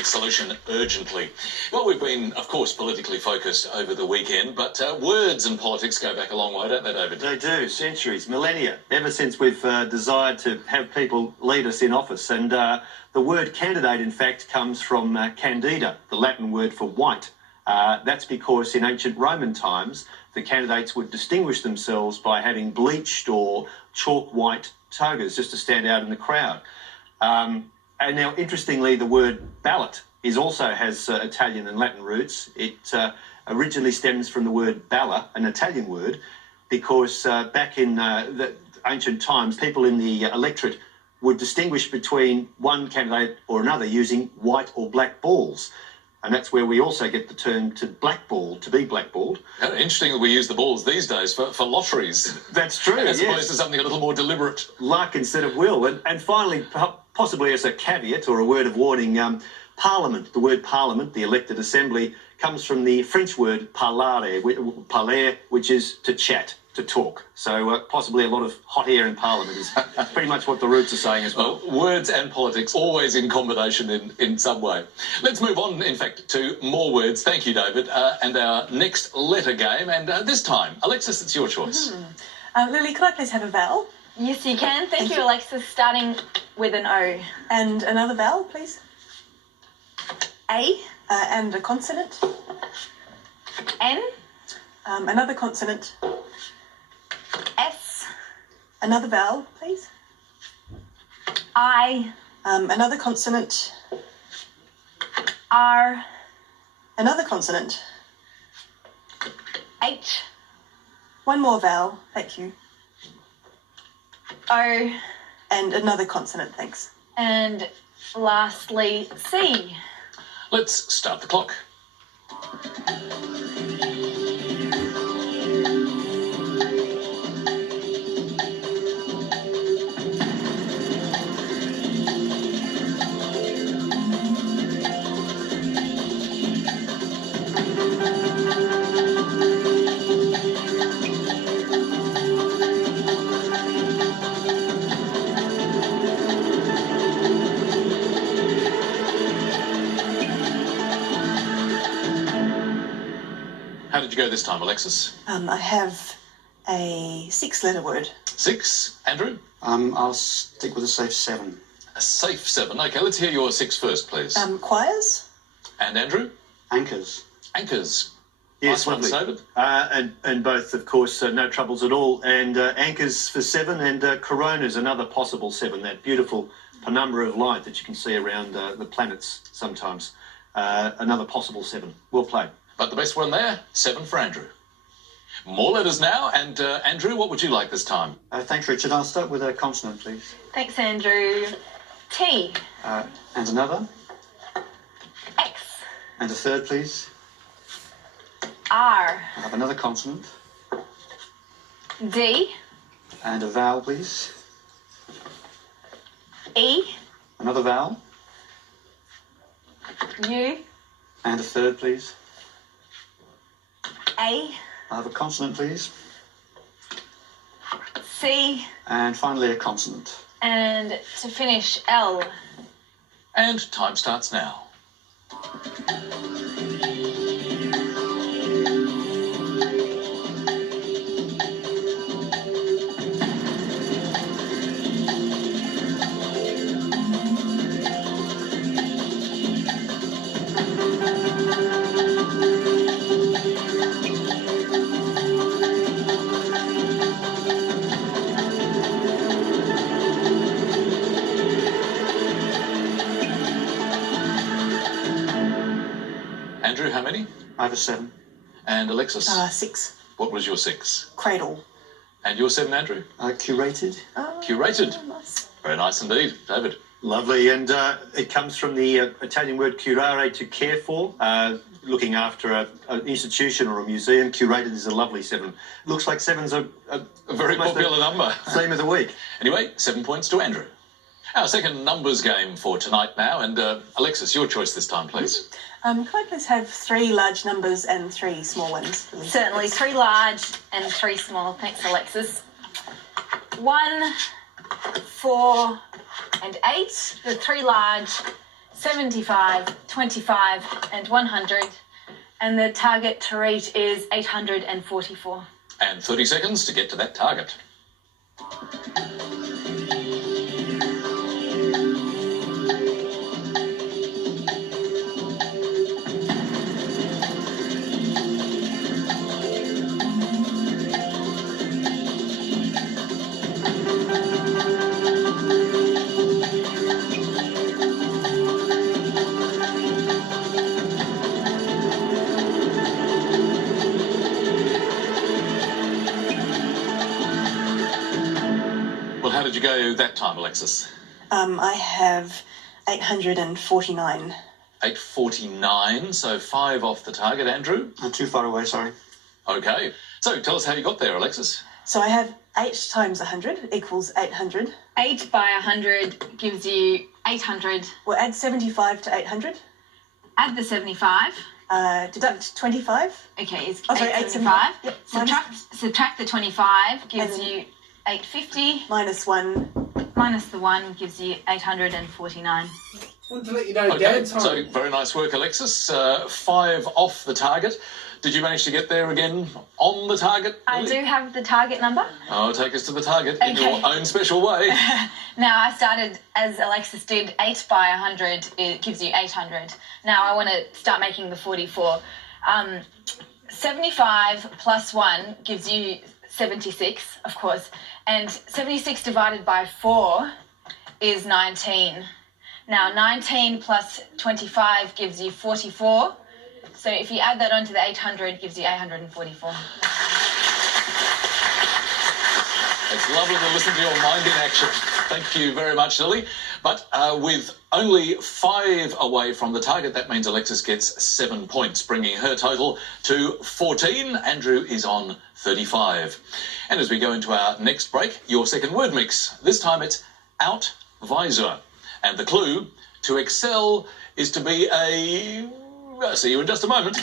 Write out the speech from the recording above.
scientific solution urgently. Well, we've been, of course, politically focused over the weekend, but words and politics go back a long way, don't they, David? They do, centuries, millennia, ever since we've desired to have people lead us in office. And the word candidate, in fact, comes from candida, the Latin word for white. That's because in ancient Roman times, the candidates would distinguish themselves by having bleached or chalk white togas just to stand out in the crowd. And now, interestingly, the word ballot also has Italian and Latin roots. It originally stems from the word balla, an Italian word, because back in the ancient times, people in the electorate would distinguish between one candidate or another using white or black balls. And that's where we also get the term to blackball, to be blackballed. Interesting that we use the balls these days for lotteries. That's true, as opposed to something a little more deliberate. Luck instead of will. And finally, possibly as a caveat or a word of warning, parliament, the word parliament, the elected assembly, comes from the French word parler, which is to chat, to talk. So possibly a lot of hot air in Parliament is pretty much what the roots are saying as well. Words and politics always in combination in some way. Let's move on, in fact, to more words. Thank you, David. And our next letter game. And this time, Alexis, it's your choice. Lily, could I please have a vowel? Yes, you can. Thank you, Alexis. Starting with an O. And another vowel, please. A. And a consonant. N. Another consonant. S. Another vowel, please. I. Another consonant. R. Another consonant. H. One more vowel, thank you. O. And another consonant, thanks. And lastly, C. Let's start the clock. How did you go this time, Alexis? I have a 6-letter word. 6. Andrew? I'll stick with a safe 7. A safe 7. OK, let's hear your 6 first, please. Choirs. And Andrew? Anchors. Anchors. Yes, nice lovely. David. And both, of course, no troubles at all. And anchors for 7 and coronas, another possible 7, that beautiful penumbra of light that you can see around the planets sometimes. Another possible 7. Well played. But the best one there, 7 for Andrew. More letters now, and Andrew, what would you like this time? Thanks, Richard. I'll start with a consonant, please. Thanks, Andrew. T. And another. X. And a third, please. R. I'll have another consonant. D. And a vowel, please. E. Another vowel. U. And a third, please. A. I'll have a consonant, please. C. And finally a consonant. And to finish, L. And time starts now. Andrew, how many? I have a 7. And Alexis? 6. What was your 6? Cradle. And your 7, Andrew? Curated. Curated. Nice. Very nice indeed. David? Lovely. And it comes from the Italian word curare, to care for, looking after an institution or a museum. Curated is a lovely 7. Looks like 7's a very popular number. Theme of the week. Anyway, 7 points to Andrew. Our second numbers game for tonight now. And Alexis, your choice this time, please. Could I please have 3 large numbers and 3 small ones? Please? Certainly, 3 large and 3 small. Thanks, Alexis. 1, 4, and 8. The 3 large, 75, 25, and 100. And the target to reach is 844. And 30 seconds to get to that target. How did you go that time, Alexis? I have 849. 849, so 5 off the target. Andrew? Too far away, sorry. Okay. So tell us how you got there, Alexis. So I have 8 times 100 equals 800. 8 by 100 gives you 800. We'll add 75 to 800. Add the 75. Deduct 25. Okay, it's Oh, sorry, 875. Yep. Subtract the 25 gives And then- you 850. Minus 1. Minus the 1 gives you 849. Want to let you know, Okay, Dad, time. so very nice work, Alexis. 5 off the target. Did you manage to get there again on the target? I Lily? do have the target number. Oh, take us to the target in Okay. your own special way. Now, I started, as Alexis did, 8 by 100. It gives you 800. Now, I want to start making the 44. 75 plus 1 gives you 76, of course. And 76 divided by 4 is 19. Now, 19 plus 25 gives you 44. So if you add that onto the 800, it gives you 844. It's lovely to listen to your mind in action. Thank you very much, Lily. But with only 5 away from the target, that means Alexis gets 7 points, bringing her total to 14. Andrew is on 35. And as we go into our next break, your second word mix. This time it's out visor. And the clue to excel is to be a... I'll see you in just a moment.